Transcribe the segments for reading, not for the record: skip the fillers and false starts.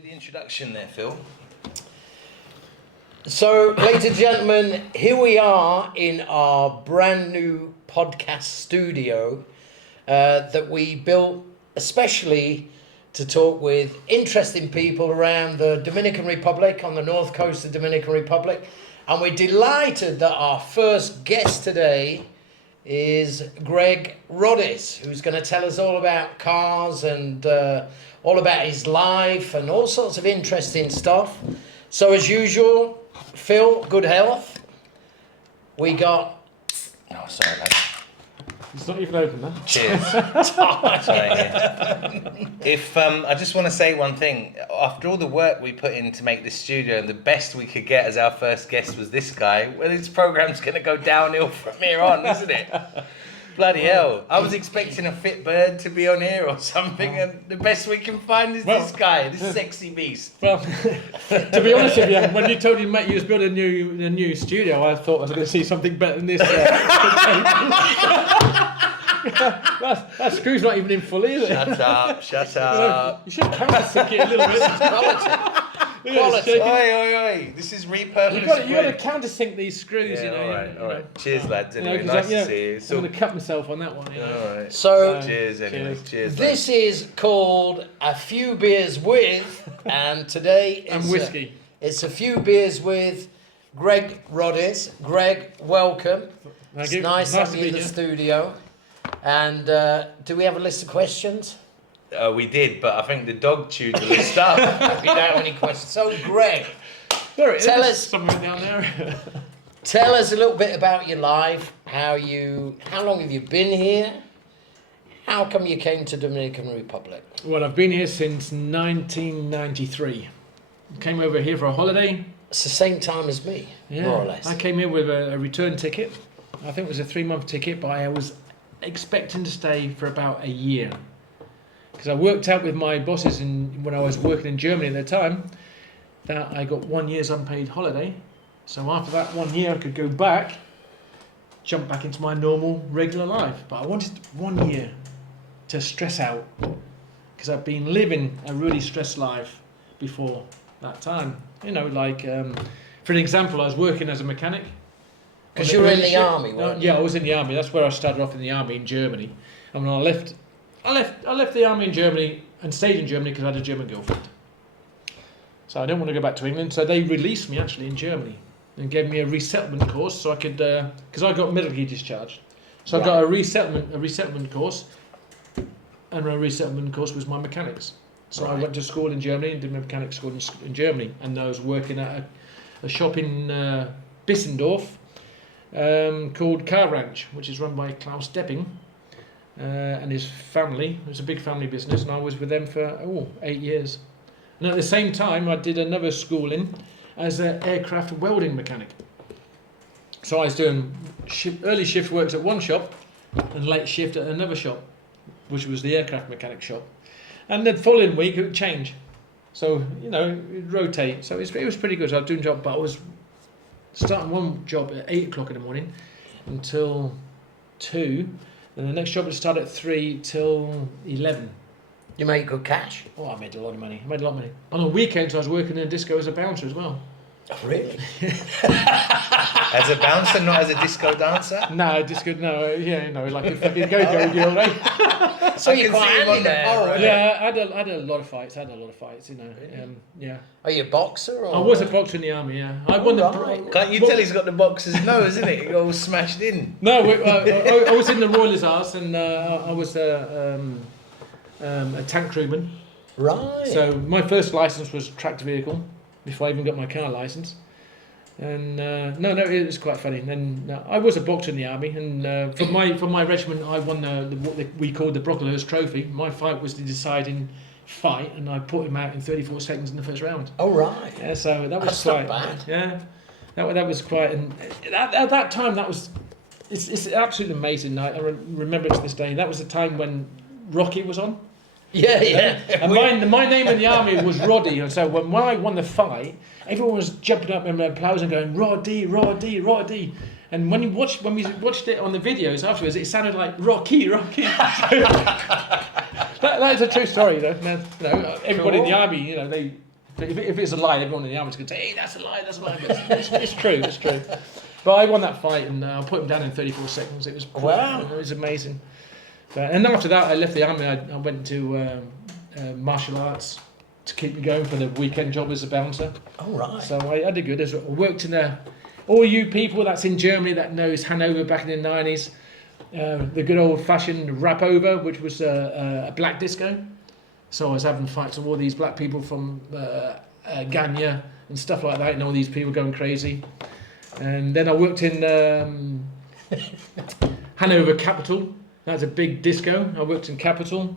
Do the introduction there, Phil. So, ladies and gentlemen, here we are in our brand new podcast studio that we built especially to talk with interesting people around the Dominican Republic, on the north coast of the Dominican Republic. And we're delighted that our first guest today is Greg Roddis, who's going to tell us all about cars and all about his life and all sorts of interesting stuff. So as usual, Phil, good health. We got... Oh, sorry, lad. It's not even open, huh? Cheers. Sorry, If I just want to say one thing. After all the work we put in to make this studio, and the best we could get as our first guest was this guy, well, this program's going to go downhill from here on, isn't it? Bloody hell. I was expecting a fit bird to be on here or something, and the best we can find is this guy, this sexy beast. Well, to be honest with you, when you told me, mate, you was building a new studio, I thought I was going to see something better than this. That screw's not even in full either. Shut up. You should countersink it a little bit. Quality. Oi. This is repurposed. You've got to countersink these screws, Yeah, you know. all right. Cheers, lads. You know, Anyway, 'cause nice to see you. I'm going to cut myself on that one. You know. All right. So, Cheers, anyway. Cheers. this is called A Few Beers With, and today is... And whiskey. It's A Few Beers With Greg Roddis. Greg, welcome. Thank It's you. nice Nice having to you in meet the you. studio. And do we have a list of questions? We did, but I think the dog chewed the list up. We don't have any questions. So, Greg, There it Tell is. us- Somewhere down there. tell us a little bit about your life. How long have you been here? How come you came to Dominican Republic? Well, I've been here since 1993. Came over here for a holiday. It's the same time as me, more or less. I came here with a return ticket. I think it was a 3-month ticket, but I was expecting to stay for about a year. Because I worked out with my bosses when I was working in Germany at the time that I got 1 year's unpaid holiday. So after that 1 year I could go back, jump back into my normal, regular life. But I wanted 1 year to stress out. Because I've been living a really stressed life before that time. You know, like, for an example, I was working as a mechanic. Because you were in the army, weren't you? Yeah, I was in the army. That's where I started off in the army in Germany. And when I left the army in Germany and stayed in Germany because I had a German girlfriend. So I didn't want to go back to England. So they released me actually in Germany and gave me a resettlement course so I could, because I got medically discharged. So I got a resettlement course, and my resettlement course was my mechanics. So I went to school in Germany and did my mechanics school in Germany, and I was working at a shop in Bissendorf called Car Ranch, which is run by Klaus Depping and his family. It was a big family business, and I was with them for 8 years. And at the same time, I did another schooling as an aircraft welding mechanic. So I was doing early shift works at one shop and late shift at another shop, which was the aircraft mechanic shop. And the following week it would change. So, you know, it'd rotate. So it was pretty good. So I was doing a job, but I was starting one job at 8 o'clock in the morning until 2. Then the next job would start at 3 till 11. You make good cash. Oh, I made a lot of money. On the weekends, I was working in a disco as a bouncer as well. Really? As a bouncer, not as a disco dancer? No, disco, no, yeah, you know, like a fucking go-go girl, right? So I you're can quite see him handy on the there. pole, right? Yeah, I had a lot of fights, you know. Yeah. Are you a boxer? Or? I was a boxer in the army, yeah. I won the... right. Can't you tell he's got the boxer's nose, isn't it? He all smashed in. No, I was in the Royal Hussars, and I was a tank crewman. Right. So my first license was tractor vehicle before I even got my car license. And no, it was quite funny. And I was a boxer in the army, and for my regiment, I won what we called the Brocklehurst Trophy. My fight was the deciding fight, and I put him out in 34 seconds in the first round. Oh, right. Yeah, so that was That's quite not bad. Yeah, that was quite. And at that time, it's absolutely amazing. I remember it to this day. That was the time when Rocky was on. Yeah. And my name in the army was Roddy, and so when I won the fight, everyone was jumping up and applauding, going Roddy. And when we watched it on the videos afterwards, it sounded like Rocky. That is a true story, though. You know, everybody in the army, you know, they If it's a lie, everyone in the army's going to say, hey, that's a lie. But it's true. But I won that fight, and I put him down in 34 seconds. It was Wow. It was amazing. And after that, I left the army. I went to martial arts to keep me going for the weekend job as a bouncer. Oh, right. So I did good. I worked in all you people that's in Germany that knows Hanover back in the 90s, the good old-fashioned rap over, which was a black disco. So I was having fights with all these black people from Ganya and stuff like that, and all these people going crazy. And then I worked in Hanover Capital. That's a big disco. I worked in Capital,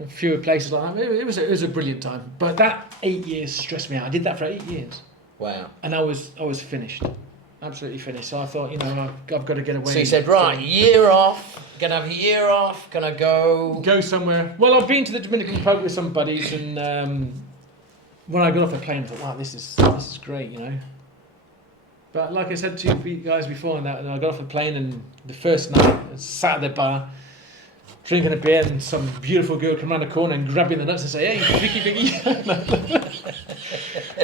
a few places like that. It was a brilliant time. But that 8 years stressed me out. I did that for 8 years. Wow. And I was finished. Absolutely finished. So I thought, I've got to get away. So you said, right, year off, gonna have a year off, gonna go somewhere. Well, I've been to the Dominican Republic with some buddies, and when I got off the plane, I thought, wow, this is great, But like I said to you guys before, and I got off the plane, and the first night, I sat at the bar, drinking a beer, and some beautiful girl come around the corner and grab me in the nuts and say, hey, Vicky.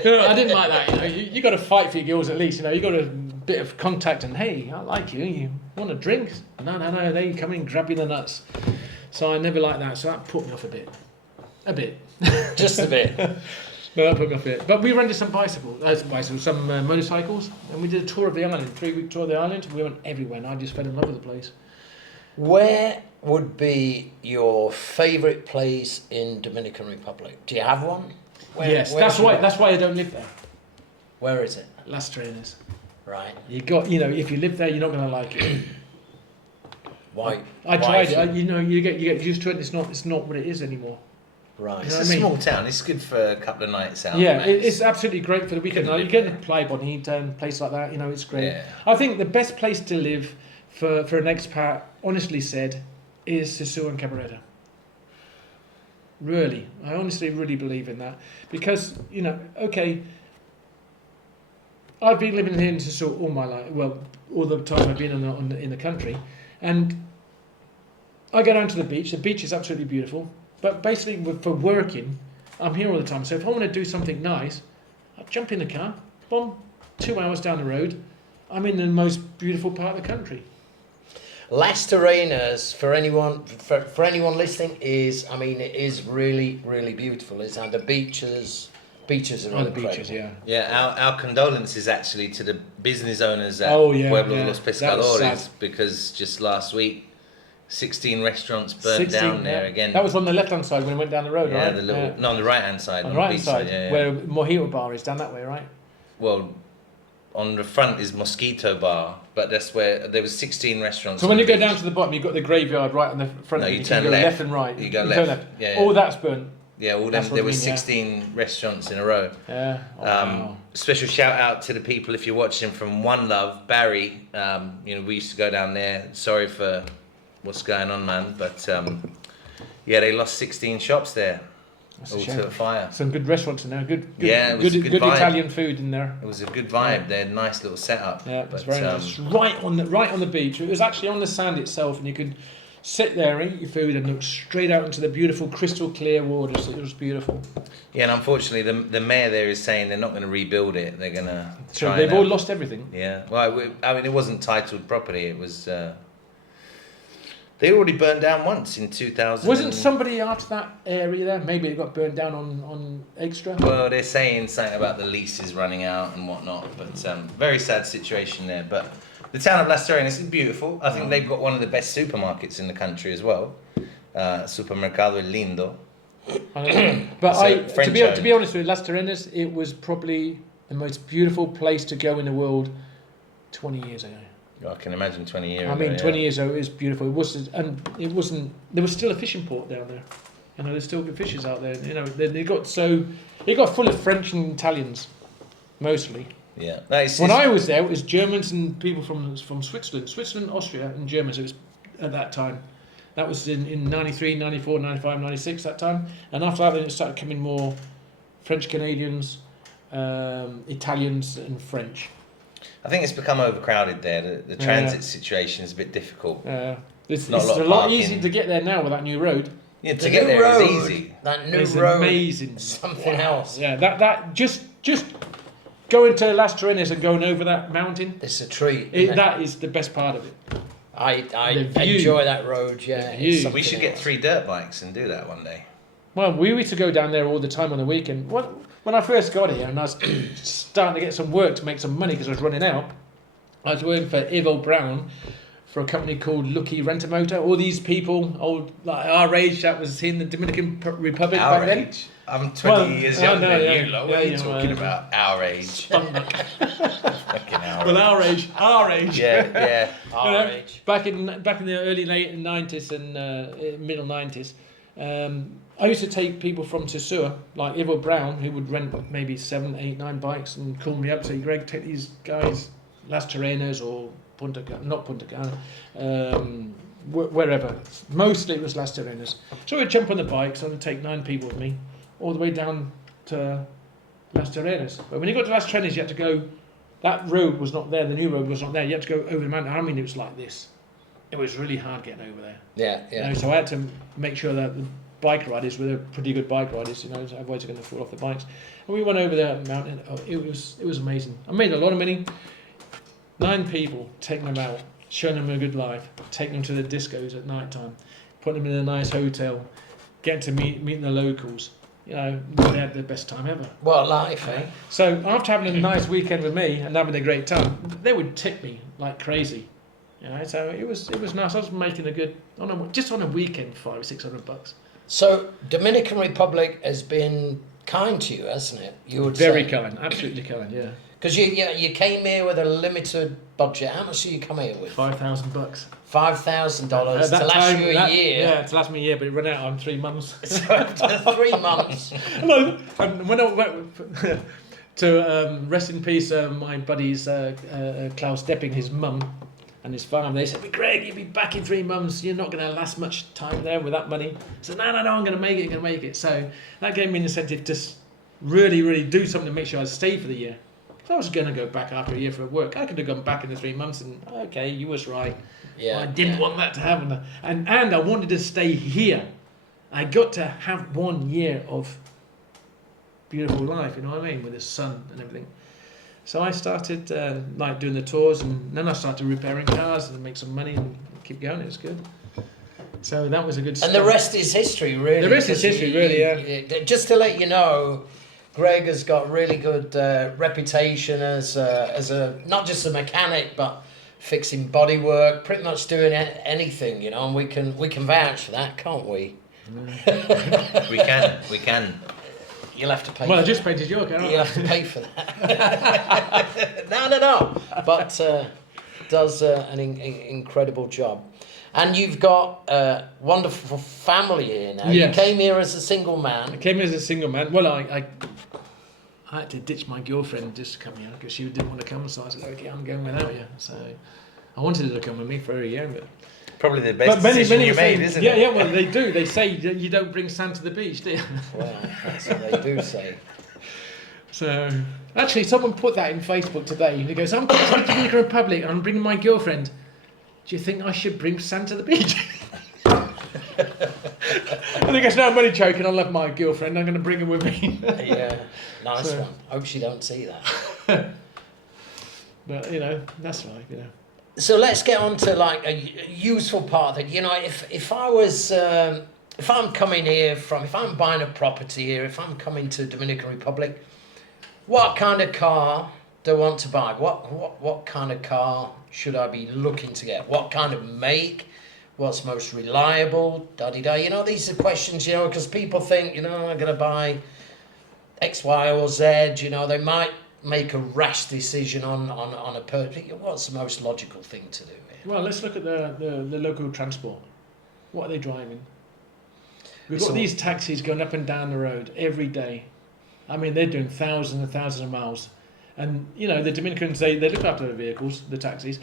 I didn't like that. You got to fight for your girls at least. You got a bit of contact, and hey, I like you. You want a drink? No. They come in, grab you in the nuts. So I never liked that. So that put me off a bit. just a bit. No, that put me off a bit. But we rented some some motorcycles, and we did a tour of the island, 3-week tour of the island. We went everywhere, and I just fell in love with the place. Where would be your favourite place in Dominican Republic? Do you have one? Yes, that's why I don't live there. Where is it? Las Trainers. Right. You got, if you live there, you're not going to like it. Why? I tried it. You get used to it. It's not what it is anymore. Right. It's a small town. It's good for a couple of nights out. Yeah, it's absolutely great for the weekend. You get to play Bonita, place like that. It's great. Yeah. I think the best place to live for an expat, honestly said, is Sisua and Cabaretta. Really, I honestly really believe in that because okay. I've been living here in Sisua all my life. Well, all the time I've been in the country, and I go down to the beach. The beach is absolutely beautiful. But basically, for working, I'm here all the time. So if I want to do something nice, I jump in the car, boom, 2 hours down the road, I'm in the most beautiful part of the country. Las Terrenas, for anyone listening, it is really, really beautiful. It's the beaches are incredible. Beaches, yeah. Yeah, our condolences actually to the business owners at Pueblo de los Pescadores, because just last week 16 restaurants burned down there again. That was on the left-hand side when we went down the road, right? No, on the right-hand side. On the right-hand beach side, yeah. where Mojito Bar is, down that way, right? Well, on the front is Mosquito Bar, but that's where there was 16 restaurants. So when you go down to the bottom, you've got the graveyard right on the front. No, you turn go left and right. You go turn left. Yeah. All that's burnt. Yeah, all them. There was 16 restaurants in a row. Yeah. Oh, wow. Special shout out to the people if you're watching from One Love, Barry. We used to go down there. Sorry for what's going on, man, but they lost 16 shops there. All to a fire. Some good restaurants in there. Good it was good Italian food in there. It was a good vibe. They had a nice little setup. Yeah, it was very nice. Right on the beach. It was actually on the sand itself, and you could sit there, eat your food, and look straight out into the beautiful, crystal clear waters. It was beautiful. Yeah, and unfortunately, the mayor there is saying they're not going to rebuild it. They're going to. So they've all lost everything. Yeah. Well, it wasn't titled properly. It was. They already burned down once in 2000. Wasn't somebody after that area there? Maybe it got burned down on extra. Well, they're saying something about the leases running out and whatnot, but very sad situation there. But the town of Las Terrenas is beautiful. I think they've got one of the best supermarkets in the country as well. Supermercado El Lindo. But to be honest with you, Las Terrenas, it was probably the most beautiful place to go in the world 20 years ago. I can imagine 20 years ago. I mean, 20 years ago, it was beautiful. It wasn't. There was still a fishing port down there. There's still good fishers out there. It got full of French and Italians, mostly. Yeah. When I was there, it was Germans and people from Switzerland, Austria, and Germans. It was at that time. That was in 93, 94, 95, 96, that time. And after that, then it started coming more French Canadians, Italians, and French. I think it's become overcrowded there. The transit situation is a bit difficult. It's a lot easier to get there now with that new road. Yeah, The to get new there road, is easy. that new It's road, amazing. something else. Yeah, that just going to Las Terrenas and going over that mountain. It's a treat. isn't it? That is the best part of it. I the view. enjoy that road. Yeah, The view. it's We something should get else. 3 dirt bikes and do that one day. Well, we used to go down there all the time on the weekend. When I first got here and I was starting to get some work to make some money because I was running out, I was working for Ivo Brown for a company called Lucky Rent-A-Motor. All these people, old like our age, that was in the Dominican Republic Our back then. age. I'm 20 years younger no, than yeah. you, lot. Yeah, What are you yeah, talking well, about? Our age. Spunk back. Fucking our Well, age. our age. Yeah. Our You know, age. back in the early late 90s and middle 90s, I used to take people from Sosua, like Ivo Brown, who would rent maybe 7, 8, 9 bikes and call me up and say, Greg, take these guys, Las Terrenas or Punta Cana, wherever. Mostly it was Las Terrenas. So I'd jump on the bikes and I'd take 9 people with me all the way down to Las Terrenas. But when you got to Las Terrenas, you had to go. That road was not there. The new road was not there. You had to go over the mountain. I mean, it was like this. It was really hard getting over there. Yeah, You yeah. know, so I had to make sure that the bike riders were pretty good bike riders. You know, otherwise they're going to fall off the bikes. And we went over the mountain. Oh, it was amazing. I made a lot of money. 9 people, taking them out, showing them a good life, taking them to the discos at night time, putting them in a nice hotel, getting to meet the locals. You know, they had the best time ever. What life, eh? So after having a nice weekend with me and having a great time, they would tip me like crazy. You know, so it was nice. I was making a good just on a weekend $500 or $600. So Dominican Republic has been kind to you, hasn't it? You would Very say. kind, absolutely kind. Yeah, Because you came here with a limited budget. How much did you come here with? $5,000. $5,000 to last you a year. Yeah, to last me a year, but it ran out on 3 months. So after 3 months. No, and when I went to rest in peace, my buddies Klaus Depping, his mum and his farm, they said, Greg, you'll be back in 3 months. You're not going to last much time there with that money. I said, no, I'm going to make it. So that gave me an incentive to really do something to make sure I stay for the year. If I was going to go back after a year for work, I could have gone back in the 3 months and, okay, you was right. Yeah. I didn't want that to happen. And I wanted to stay here. I got to have 1 year of beautiful life, you know what I mean, with the sun and everything. So I started like doing the tours, and then I started repairing cars and make some money and keep going. It was good. So that was a good start. And the rest is history, really. The rest is 'cause history, really, yeah. Just to let you know, Greg has got really good reputation as a not just a mechanic, but fixing bodywork, pretty much doing anything, you know. And we can vouch for that, can't we? We can. You'll have to pay. Well, for I just painted your car. You'll have to pay for that. No. But does an incredible job. And you've got a wonderful family here now. Yes. You came here as a single I man. came as a single man. Well, I had to ditch my girlfriend just to come here because she didn't want to come. So I said, okay, I'm going without you. So I wanted her to come with me for a year, but Probably the best decision you made, isn't it? Yeah, well, they do. They say that you don't bring sand to the beach, do you? Well, that's what they do say. So, actually, someone put that in Facebook today. He goes, I'm going to the Dominican Republic and I'm bringing my girlfriend. Do you think I should bring sand to the beach? And he goes, no, I'm only joking. I love my girlfriend. I'm going to bring her with me. Yeah, nice So- one. Hope she don't see that. But, you know, that's life, you know. So let's get on to like a useful part of it. You know, if I was if I'm coming here if I'm buying a property here, if I'm coming to Dominican Republic, what kind of car do I want to buy? What kind of car should I be looking to get? What kind of make? What's most reliable? Da-di-da. You know, these are questions, you know, because people think, you know, I'm going to buy X, Y, or Z. You know, they might make a rash decision on a purchase. What's the most logical thing to do here? Well, let's look at the local transport. What are they driving? We've got So- these taxis going up and down the road every day. I mean, they're doing thousands and thousands of miles. And, you know, the Dominicans, they look after their vehicles, the taxis,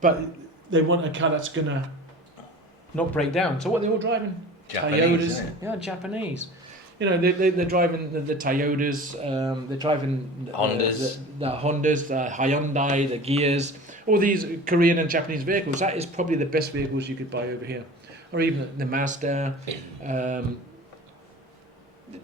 but they want a car that's going to not break down. So what are they all driving? Japanese, Toyotas. isn't it? Yeah, Japanese. You know, they're driving the Toyotas, they're driving Hondas. the Hondas, the Hyundai, the Gears, all these Korean and Japanese vehicles. That is probably the best vehicles you could buy over here. or even the Mazda,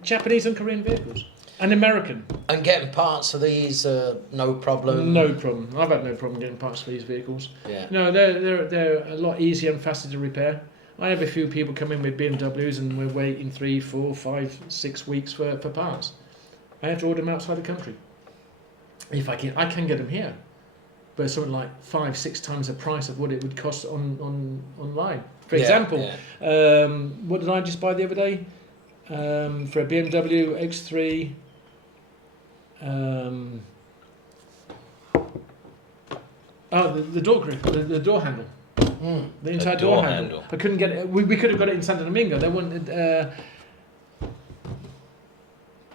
Japanese and Korean vehicles, and American. And getting parts of these, no problem. No problem. I've had no problem getting parts for these vehicles. Yeah. No, they're a lot easier and faster to repair. I have a few people come in with BMWs and we're waiting 3, 4, 5, 6 weeks for parts. I have to order them outside the country. If I can get them here, but it's something like 5, 6 times the price of what it would cost online. For example, what did I just buy the other day? For a BMW X3. The door grip, the door handle. The inside door handle. I couldn't get it. We could have got it in Santo Domingo. They wanted.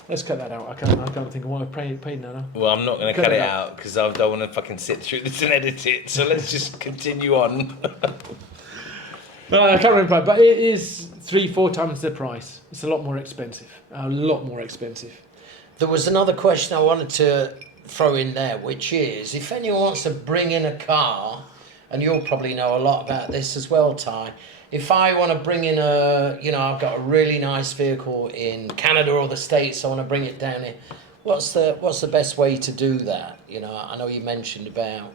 Let's cut that out. I can't think of what I paid now. Well, I'm not going to cut it out because I don't want to fucking sit through this and edit it. So let's just continue on. I can't remember, but it is 3-4 times the price. It's a lot more expensive. A lot more expensive. There was another question I wanted to throw in there, which is, if anyone wants to bring in a car, and you'll probably know a lot about this as well, Ty. If I want to bring in I've got a really nice vehicle in Canada or the States, I want to bring it down here. What's the best way to do that? I know you mentioned about.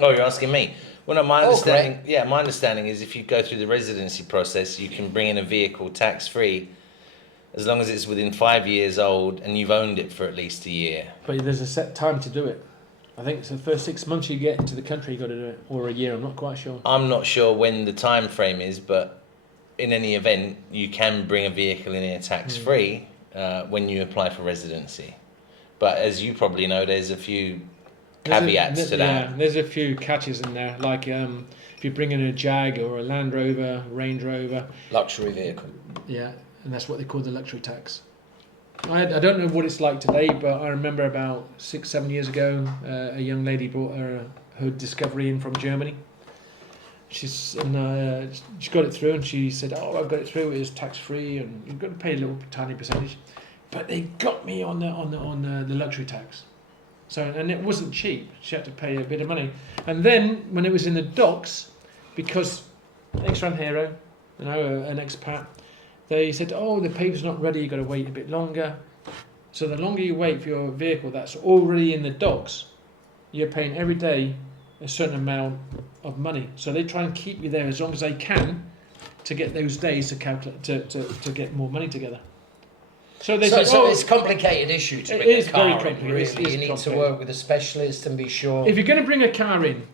You're asking me. Well, no, my understanding. Yeah, my understanding is if you go through the residency process, you can bring in a vehicle tax-free, as long as it's within 5 years old and you've owned it for at least a year. But there's a set time to do it. I think it's the first 6 months you get into the country, you got to do it, or a year. I'm not quite sure. I'm not sure when the time frame is, but in any event, you can bring a vehicle in here tax-free when you apply for residency. But as you probably know, there's a few caveats to that. Yeah, there's a few catches in there, like if you bring in a Jag or a Land Rover, Range Rover. Luxury vehicle. Yeah, and that's what they call the luxury tax. I don't know what it's like today, but I remember about 6-7 years ago, a young lady brought her Discovery in from Germany. She got it through, and she said, "Oh, I've got it through. It's tax free, and you've got to pay a little tiny percentage." But they got me on the luxury tax. So, and it wasn't cheap. She had to pay a bit of money. And then when it was in the docks, because ex-Ranhero, an expat, they said, "Oh, the paper's not ready. You've got to wait a bit longer." So the longer you wait for your vehicle that's already in the docks, you're paying every day a certain amount of money. So they try and keep you there as long as they can to get those days to calculate to get more money together. So it's a complicated issue to bring a car in, really. You need to work with a specialist and be sure. If you're going to bring a car in,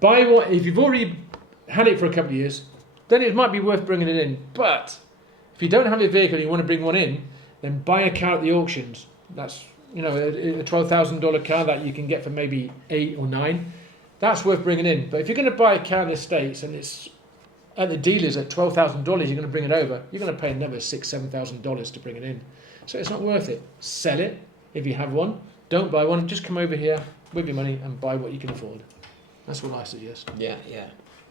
buy one. If you've already had it for a couple of years, then it might be worth bringing it in. But if you don't have a vehicle and you want to bring one in, then buy a car at the auctions. That's a $12,000 car that you can get for maybe 8 or 9. That's worth bringing in. But if you're going to buy a car in the States and it's at the dealers at $12,000, you're going to bring it over, you're going to pay another $6,000-7,000 to bring it in. So it's not worth it. Sell it if you have one. Don't buy one. Just come over here with your money and buy what you can afford. That's what I suggest. Yeah.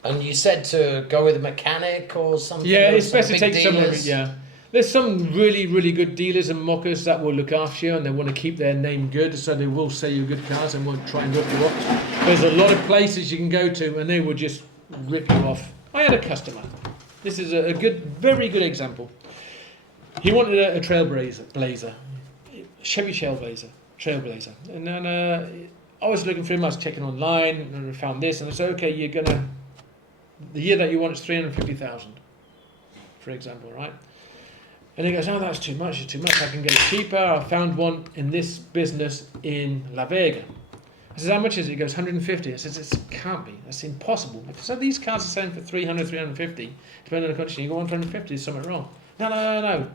And you said to go with a mechanic or something? Yeah, it's best to take someone. Yeah. There's some really, really good dealers and mockers that will look after you and they want to keep their name good, so they will sell you good cars and won't try and rip you off. There's a lot of places you can go to and they will just rip you off. I had a customer. This is a very good example. He wanted a Trailblazer, Chevy Trailblazer. And then I was looking for him, I was checking online and I found this and I said, okay, the year that you want is 350,000, for example, right? And he goes, "Oh, that's too much, I can get it cheaper. I found one in this business in La Vega." I said, "How much is it?" He goes, 150. I said, "It can't be. That's impossible." I said, "These cars are selling for 300, 350, depending on the country. You go on for 150, there's something wrong." No.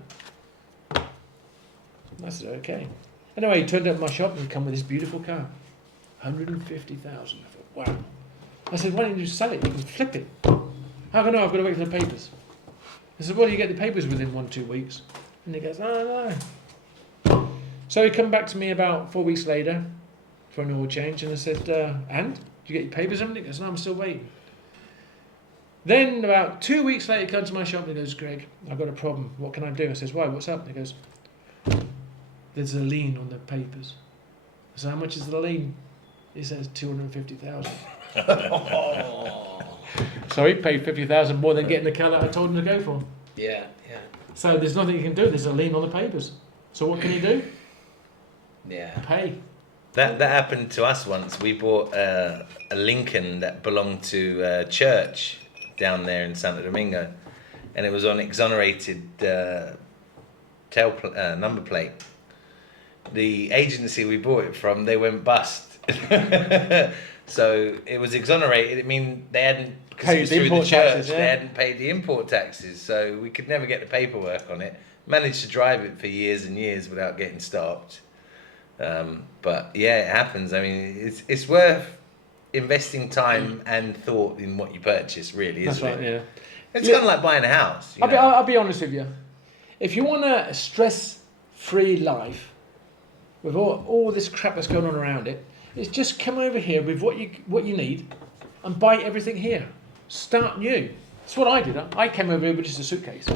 I said, "Okay." Anyway, he turned up at my shop and he come with this beautiful car. 150,000. I thought, wow. I said, "Why don't you just sell it? You can flip it." "How can I know? I've got to wait for the papers." I said, "Well, you get the papers within 1-2 weeks." And he goes, "No. So he come back to me about 4 weeks later for an oil change, and I said, "And? Did you get your papers?" And he goes, "No, I'm still waiting." Then about 2 weeks later, he comes to my shop and he goes, "Greg, I've got a problem. What can I do?" I says, "Why? What's up?" And he goes, "There's a lien on the papers." I said, "How much is the lien?" He says, 250,000. So he paid 50,000 more than getting the car that I told him to go for. Yeah, yeah, So there's nothing you can do. There's a lien on the papers. So what can you do? yeah. Pay. That happened to us once. We bought a Lincoln that belonged to a church down there in Santo Domingo, and it was on exonerated number plate. The agency we bought it from, they went bust. So it was exonerated. I mean, they hadn't, because it was through the church, they hadn't paid the import taxes, so we could never get the paperwork on it. Managed to drive it for years and years without getting stopped. But yeah, it happens. I mean, it's worth investing time and thought in what you purchase, really, isn't That's right, it? yeah. It's kind of like buying a house. I'll be honest with you. If you want a stress-free life, with all this crap that's going on around it, it's just come over here with what you need and buy everything here. Start new. That's what I did. I came over here with just a suitcase.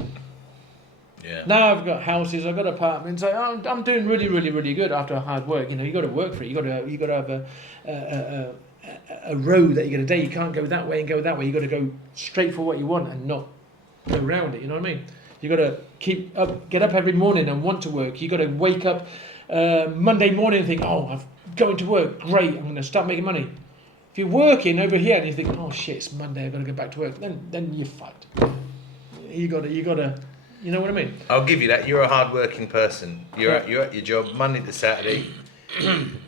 Yeah. Now I've got houses, I've got apartments. I'm doing really, really, really good after hard work. You know, you got to work for it. You got to have a road that you're going to take. You can't go that way and go that way. You got to go straight for what you want and not go around it. You know what I mean? You got to get up every morning and want to work. You got to wake up Monday morning and think, oh, I'm going to work. Great, I'm going to start making money. If you're working over here and you think, oh shit, it's Monday, I've got to go back to work, then you're fucked. You got to. You know what I mean? I'll give you that. You're a hard-working person. You're at your job Monday to Saturday. And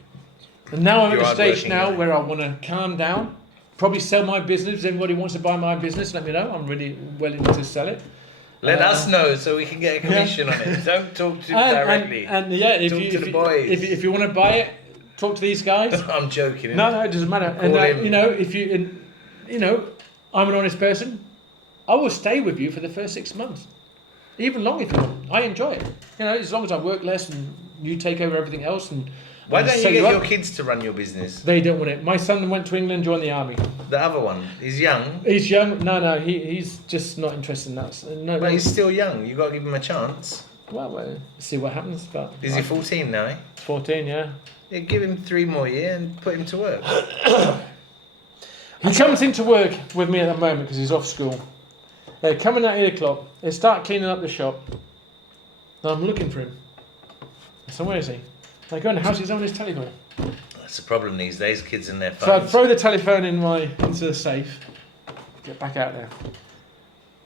now I'm at a stage now where I want to calm down, probably sell my business. If anybody wants to buy my business, let me know. I'm really willing to sell it. Let us know so we can get a commission on it. Don't talk to directly. And yeah, talk to the boys. If you want to buy it, talk to these guys. I'm joking. No, it doesn't matter. Call him. I'm an honest person. I will stay with you for the first 6 months. Even long if you want. I enjoy it. You know, as long as I work less and you take over everything else. And why don't you get your kids to run your business? They don't want it. My son went to England, joined the army. The other one, he's young. He's young. No, he's just not interested in that. No, but he's still young. You got to give him a chance. Well, see what happens. But is he 14 now? 14, yeah. Yeah, give him 3 more years and put him to work. He comes into work with me at the moment because he's off school. They're coming at 8 o'clock. They start cleaning up the shop. And I'm looking for him. So where is he? I go in the house. He's on his telephone. That's the problem these days. Kids in their phones. So I throw the telephone into the safe. Get back out there.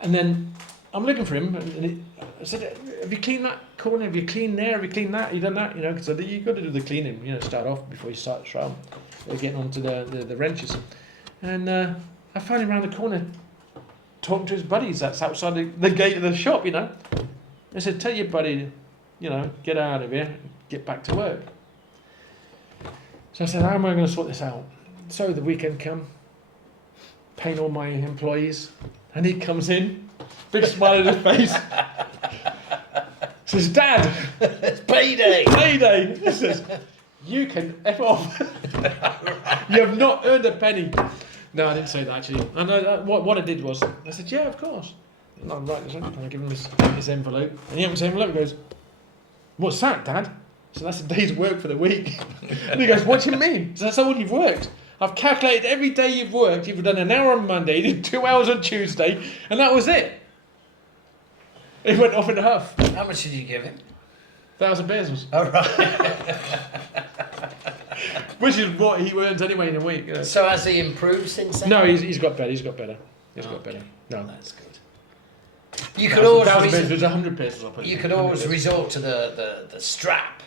And then I'm looking for him. And I said, "Have you cleaned that corner? Have you cleaned there? Have you cleaned that? You done that? You know, because you got to do the cleaning. You know, start off before you start the trial. Getting onto the wrenches. And I found him around the corner, talking to his buddies that's outside the gate of the shop, you know. I said, tell your buddy, you know, get out of here, get back to work. So I said, how am I going to sort this out? So the weekend come, paying all my employees, and he comes in, big smile on his face, says, Dad, it's payday. Payday. He says, you can F off. You have not earned a penny. No, I didn't say that actually. And what I did was, I said, yeah, of course. And I'm right, and I give him this envelope. And he opens the envelope and goes, what's that, Dad? So that's a day's work for the week. And he goes, what do you mean? So that's all you've worked. I've calculated every day you've worked. You've done an hour on Monday, you did 2 hours on Tuesday, and that was it. He went off in a huff. How much did you give him? 1,000 pesos. All right. Which is what he earns anyway in a week. You know. So has he improved since then? No, he's got better. He's got better. No, that's good. You could always 1,000 pesos. There's 100 pesos. I'll put you could always resort to the strap.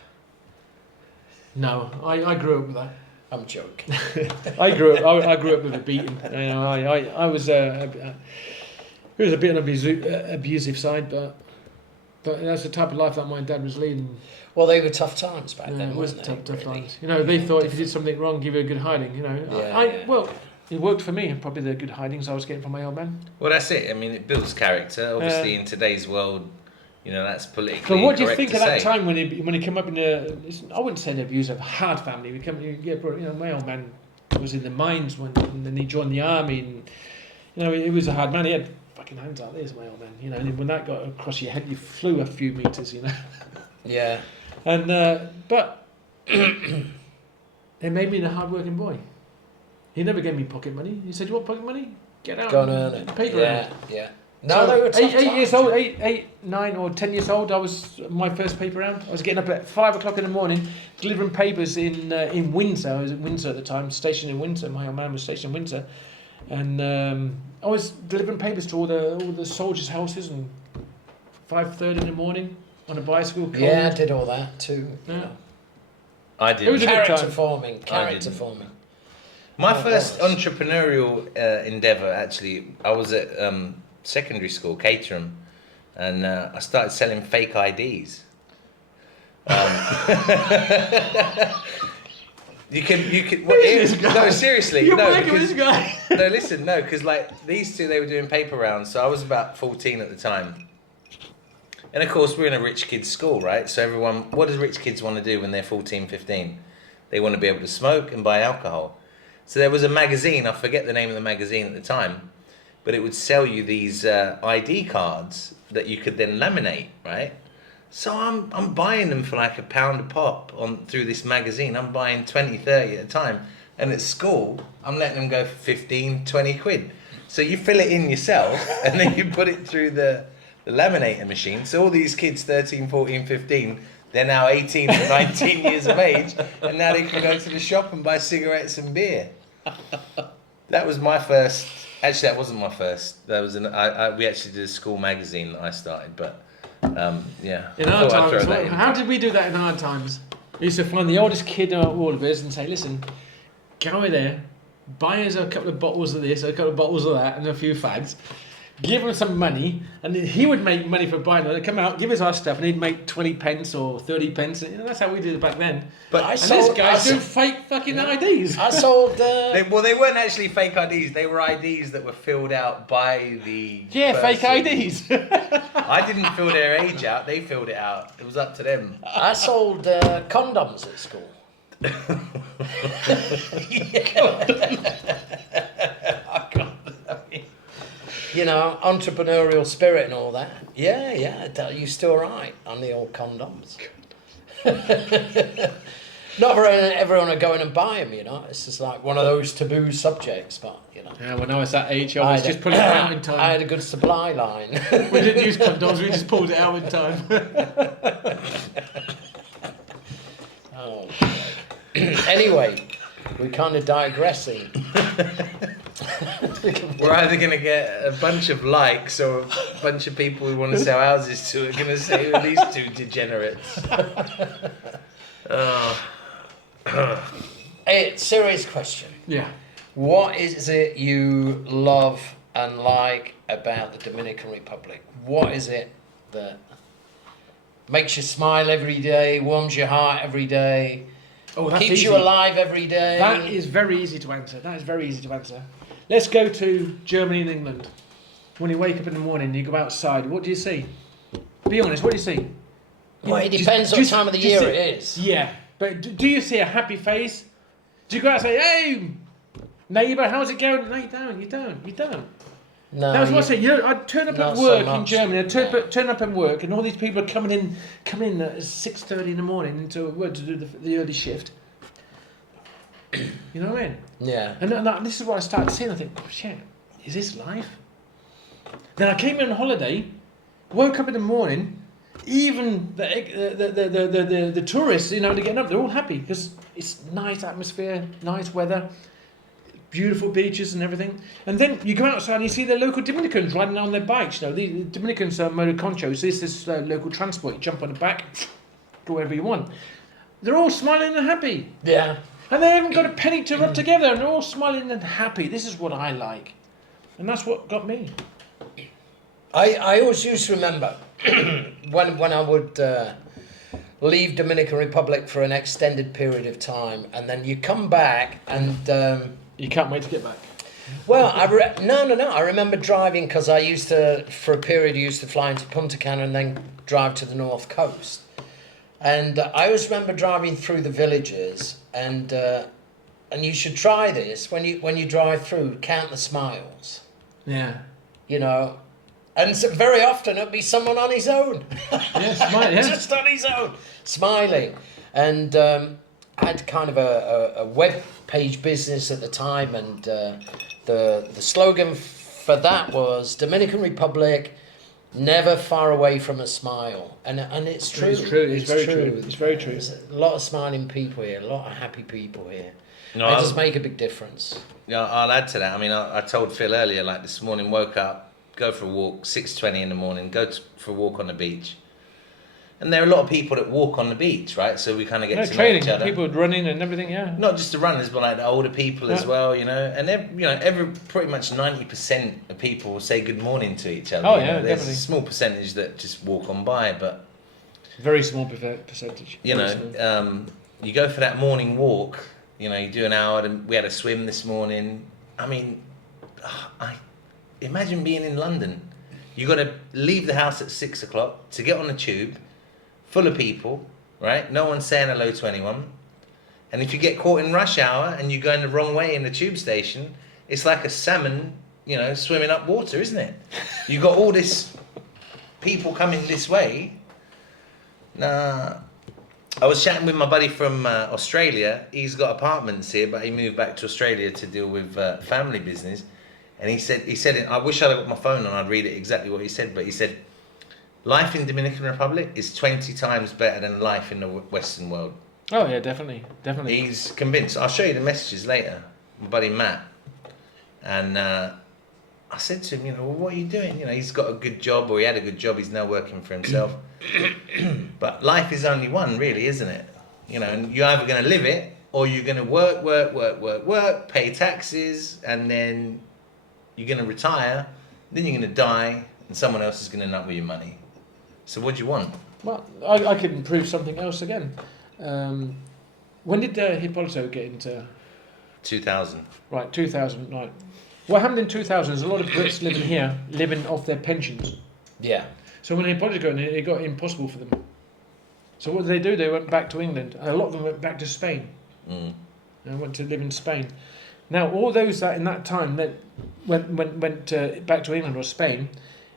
No, I grew up with that. I'm joking. I grew up with a beating. You know, I was it was a bit on the abusive side, but that's the type of life that my dad was leading. Well, they were tough times back then, It was wasn't tough really? times. You know, they thought if you did something wrong, give you a good hiding. You know, Yeah. Well, it worked for me. Probably the good hidings I was getting from my old man. Well, that's it. I mean, it builds character. Obviously, in today's world, you know, that's politically So what do you incorrect think to of that say. time when he came up in I wouldn't say an abusive, hard family. My old man was in the mines when then he joined the army, and you know, he was a hard man. He had fucking hands like this, my old man. You know, and when that got across your head, you flew a few meters. You know. Yeah. And but it made me a hard-working boy. He never gave me pocket money. He said, "You want pocket money? Get out. Go and earn it. Paper Yeah, round. yeah. No, So, they were tough eight years times. old, 9 or 10 years old. I was my first paper round. I was getting up at 5 o'clock in the morning, delivering papers in Windsor. I was in Windsor at the time, stationed in Windsor. My old man was stationed in Windsor, and I was delivering papers to all the soldiers' houses, and 5:30 in the morning on a bicycle. Cold. Yeah, I did all that too. you Yeah. know. I did. It was a good Character time. forming. I Character didn't. forming. My Oh, first nice. entrepreneurial endeavour, actually, I was at secondary school, Caterham, and I started selling fake IDs. You can. Well, This guy. no, seriously, You're no. working with Because, this guy. no, listen, no, because like these two, they were doing paper rounds, so I was about 14 at the time. And of course, we're in a rich kids' school, right? So everyone, what does rich kids want to do when they're 14, 15? They want to be able to smoke and buy alcohol. So there was a magazine, I forget the name of the magazine at the time, but it would sell you these ID cards that you could then laminate, right? So I'm buying them for like £1 a pop through this magazine. I'm buying 20, 30 at a time. And at school, I'm letting them go for 15, 20 quid. So you fill it in yourself and then you put it through the laminator machine. So all these kids, 13, 14, 15, they're now 18 or 19 years of age, and now they can go to the shop and buy cigarettes and beer. That was my first. Actually, that wasn't my first. That was we actually did a school magazine that I started, but yeah. In I our thought I'd throw times, that in. how did we do that in our times? We used to find the oldest kid of all of us and say, listen, go in there, buy us a couple of bottles of this, a couple of bottles of that, and a few fags. Give him some money, and then he would make money for buying it. They'd come out, give us our stuff, and he'd make 20 pence or 30 pence. And, that's how we did it back then. But I And sold- this guy's I doing sold- fake fucking IDs. I sold. They weren't actually fake IDs. They were IDs that were filled out by the Yeah, fake person. IDs. I didn't fill their age out. They filled it out. It was up to them. I sold condoms at school. You know, entrepreneurial spirit and all that. Yeah, you're still right on the old condoms. Not for everyone to go in and buy them, you know. It's just like one of those taboo subjects, but you know. Yeah, when I was that age, I was had just a- pulling it out in I time. had a good supply line. We didn't use condoms, we just pulled it out in time. Oh. Anyway, we're kind of digressing. We're either going to get a bunch of likes or a bunch of people we want to sell houses to are going to say, who are these two degenerates? Oh. Hey, serious question. Yeah. What is it you love and like about the Dominican Republic? What is it that makes you smile every day, warms your heart every day, Oh, that's keeps easy. you alive every day? That is very easy to answer. That is very easy to answer. Let's go to Germany and England. When you wake up in the morning, you go outside. What do you see? Be honest. What do you see? Well, it Do you- depends do what you- time of the do you year see- it is. Yeah, but do you see a happy face? Do you go out and say, "Hey, neighbour, how's it going?" No, you don't. You don't. You don't. No, That's what I you- say. You know, I'd turn up Not at so work in much. Germany. I'd turn, No. turn up and work, and all these people are coming in at 6:30 in the morning into work to do the early shift. You know what I mean? Yeah. And this is what I started seeing. I think, oh, shit, is this life? Then I came in on holiday, woke up in the morning. Even the tourists, you know, they're getting up. They're all happy because it's nice atmosphere, nice weather, beautiful beaches and everything. And then you go outside and you see the local Dominicans riding on their bikes. You know, the Dominicans are motoconchos. This is local transport. You jump on the back, go wherever you want. They're all smiling and happy. Yeah. And they haven't got a penny to rub together, and they're all smiling and happy. This is what I like. And that's what got me. I always used to remember when I would leave Dominican Republic for an extended period of time, and then you come back and You can't wait to get back. well, no. I remember driving because I used to, for a period, used to fly into Punta Cana and then drive to the north coast. And I always remember driving through the villages, and you should try this when you drive through. Count the smiles, Yeah. you know, and so very often it'll be someone on his own, Yeah, smile, yeah. just on his own, smiling. And I had kind of a web page business at the time, and the slogan for that was Dominican Republic, never far away from a smile, and it's true. It's true. It's very true. It's very true. There's a lot of smiling people here, a lot of happy people here. No, They just make a big difference. Yeah, I'll add to that. I mean, I told Phil earlier, like this morning, woke up, go for a walk, 6:20 in the morning, for a walk on the beach. And there are a lot of people that walk on the beach, right? So we kind of get to know each other. People running and everything, yeah. Not just the runners, but like the older people as well, you know. And pretty much 90% of people say good morning to each other. Oh, you know? yeah, There's definitely. a small percentage that just walk on by, but Very small percentage. you Very know, small. you go for that morning walk. You know, you do an hour. We had a swim this morning. I mean, I imagine being in London. You got to leave the house at 6 o'clock to get on the tube, full of people, right? No one's saying hello to anyone. And if you get caught in rush hour and you're going the wrong way in the tube station, it's like a salmon, you know, swimming up water, isn't it? You got all this people coming this way. Nah. I was chatting with my buddy from Australia. He's got apartments here, but he moved back to Australia to deal with family business. And he said, I wish I'd got my phone and I'd read it exactly what he said, but he said, life in Dominican Republic is 20 times better than life in the Western world. Oh yeah, definitely. He's convinced. I'll show you the messages later. My buddy Matt. And I said to him, you know, well, what are you doing? You know, he's got a good job, or he had a good job. He's now working for himself. But life is only one, really, isn't it? You know, and you're either going to live it, or you're going to work, pay taxes, and then you're going to retire. Then you're going to die, and someone else is going to nut with your money. So what do you want? Well, I could prove something else again. When did Hippolyto get into... 2000. Right, 2000, right. What happened in 2000 is a lot of Brits living here, living off their pensions. Yeah. So when Hippolyto got in, it got impossible for them. So what did they do? They went back to England. A lot of them went back to Spain. Mm. And went to live in Spain. Now, all those that in that time that went back to England or Spain,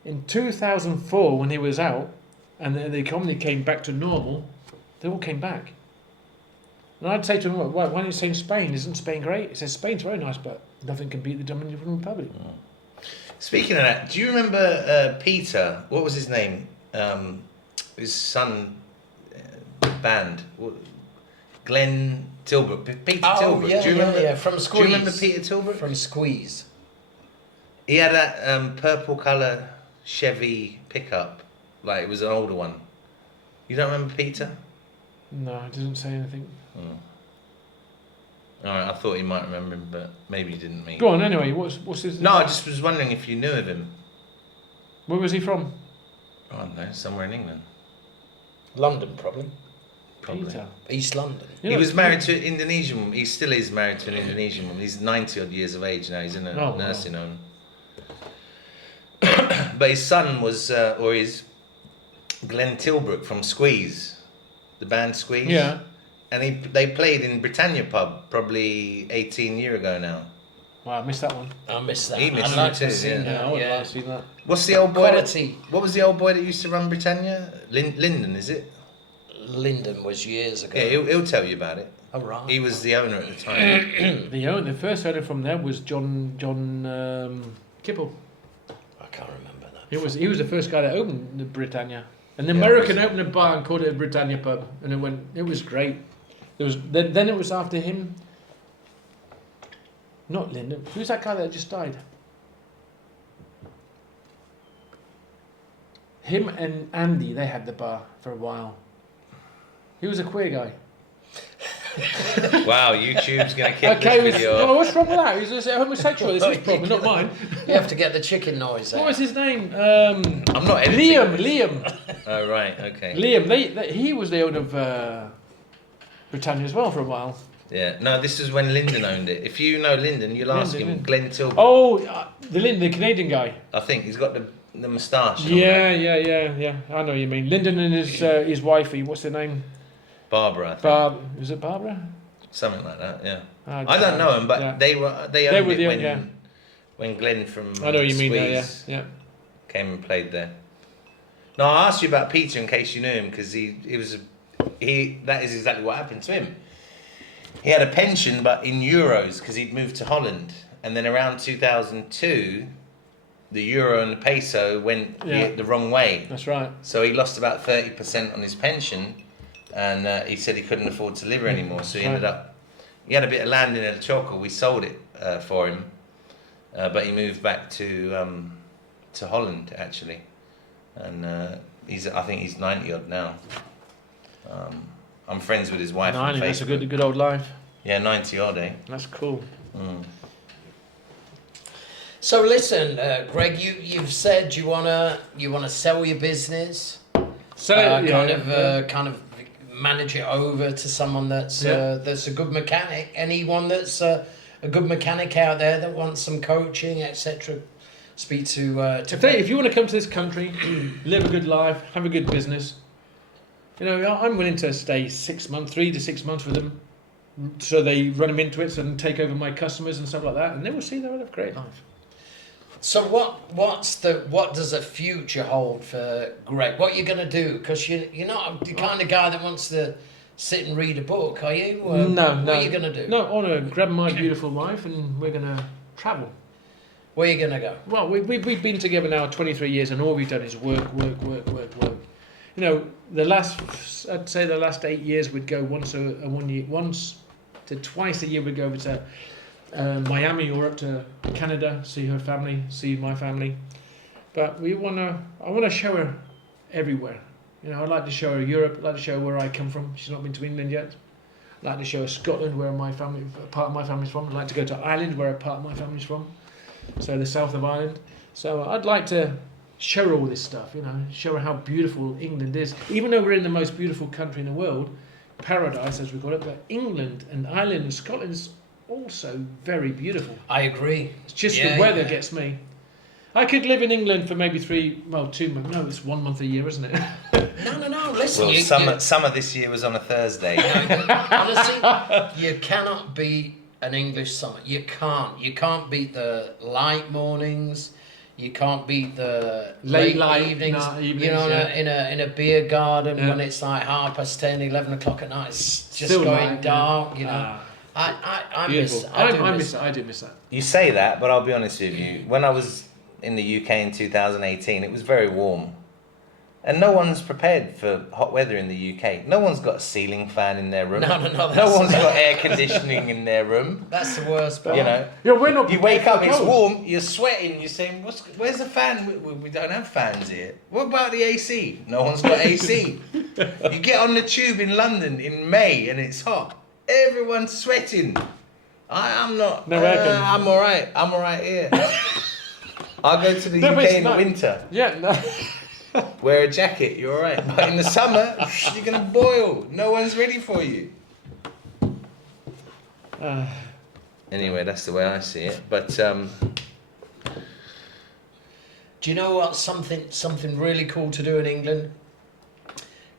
in 2004 when he was out, and the economy came back to normal, they all came back. And I'd say to him, why don't you say Spain? Isn't Spain great? He says, Spain's very nice, but nothing can beat the Dominican Republic. Speaking of that, do you remember Peter? What was his name? His son band. Glenn Tilbrook. Peter Tilbrook. Yeah, do you remember? yeah, from Squeeze. Do you remember Peter Tilbrook? From Squeeze. He had that purple colour Chevy pickup. Like, it was an older one. You don't remember Peter? No, it doesn't say anything. Oh. Alright, I thought you might remember him, but maybe you didn't meet. Go on, anyway, what's his... No, I just was wondering if you knew of him. Where was he from? I don't know, somewhere in England. London, probably. Probably. Peter. East London. He was married to an Indonesian woman. He still is married to an Indonesian woman. He's 90 odd years of age now. He's in a nursing home. But his son was, or is, Glenn Tilbrook from Squeeze, the band Squeeze. Yeah. And they played in Britannia pub probably 18 years ago now. Wow, I missed that one. I missed that. He missed I'd like it to too, see yeah. Yeah, that. I would Yeah. like to see that. What's the old boy? Quality. What was the old boy that used to run Britannia? Lyndon, is it? Lyndon was years ago. Yeah, he'll tell you about it. Oh, right. He was the owner at the time. The first owner from there was John Kipple. I can't remember that. He was the first guy that opened the Britannia. An Yeah, American was it? opened a bar and called it a Britannia pub, and it was great. Then it was after him. Not Lyndon. Who's that guy that just died? Him and Andy, they had the bar for a while. He was a queer guy. Wow, YouTube's going to kick Okay, this video off. what's wrong with that? He's a homosexual. This is his problem, not mine. You have to get the chicken noise out. What was his name? I'm not editing. Liam. Oh, right, okay. Liam. He was the owner of Britannia as well for a while. Yeah, no, this is when Lyndon owned it. If you know Lyndon, you'll ask him. Lyndon. Glenn Tilbrook. Oh, the Canadian guy. I think he's got the moustache. and all Yeah. that. I know what you mean. Lyndon and his wifey. What's her name? Barbara, I think. Is it Barbara? Something like that, yeah. I I don't know him, but Yeah. they owned were it the- when Glenn from I know what you mean. Squeeze Yeah. came and played there. No, I asked you about Peter in case you knew him, because that is exactly what happened to him. He had a pension, but in euros, because he'd moved to Holland, and then around 2002, the euro and the peso went the wrong way. That's right. So he lost about 30% on his pension, and he said he couldn't afford to live anymore. So he ended up, he had a bit of land in El Choco. We sold it for him, but he moved back to Holland actually, and I think he's 90 odd now. I'm friends with his wife. 90, that's a good old life. Yeah, 90 odd, eh? That's cool. So listen, Greg, you've said you wanna sell your business, So kind of manage it over to someone that's a good mechanic. Anyone that's a good mechanic out there that wants some coaching, etc. Speak to. If you want to come to this country, live a good life, have a good business, I'm willing to stay 6 months, 3 to 6 months with them, so they run them into it and take over my customers and stuff like that, and they will see they'll have a great life. So what does a future hold for Greg? What are you gonna do? Because you're not the kind of guy that wants to sit and read a book, are you? No. What are you gonna do? No, I want to grab my beautiful wife and we're gonna travel. Where are you gonna go? Well, we've been together now 23 years, and all we've done is work. I'd say the last 8 years we'd go once to twice a year. We'd go over to Miami or up to Canada, see her family, see my family. But I want to show her everywhere. I'd like to show her Europe. I'd like to show her where I come from. She's not been to England yet. I'd like to show her Scotland, where part of my family's from. I'd like to go to Ireland, where a part of my family's from. So the south of Ireland. So I'd like to show her all this stuff, show her how beautiful England is. Even though we're in the most beautiful country in the world, paradise as we call it, but England and Ireland and Scotland is also very beautiful. I agree. It's just the weather gets me. I could live in England for maybe 2 months. No, it's 1 month a year, isn't it? No. Listen, well, summer this year was on a Thursday. Honestly, you cannot beat an English summer. You can't beat the light mornings. You can't beat the late evenings. In a beer garden when it's like 10:30, 11 o'clock at night. It's just Still going dark. I miss that. You say that, but I'll be honest with you. When I was in the UK in 2018, it was very warm. And no one's prepared for hot weather in the UK. No one's got a ceiling fan in their room. No. No one's got air conditioning in their room. That's the worst part. We're not. You wake up, it's warm, you're sweating, you're saying, where's the fan? We don't have fans here. What about the AC? No one's got AC. You get on the tube in London in May and it's hot. Everyone's sweating. I'm not. No aircon. I'm alright here. I'll go to the UK in the winter. Yeah, no. Wear a jacket, you're alright. But in the summer, you're going to boil. No one's ready for you. Anyway, that's the way I see it. But do you know what? Something really cool to do in England?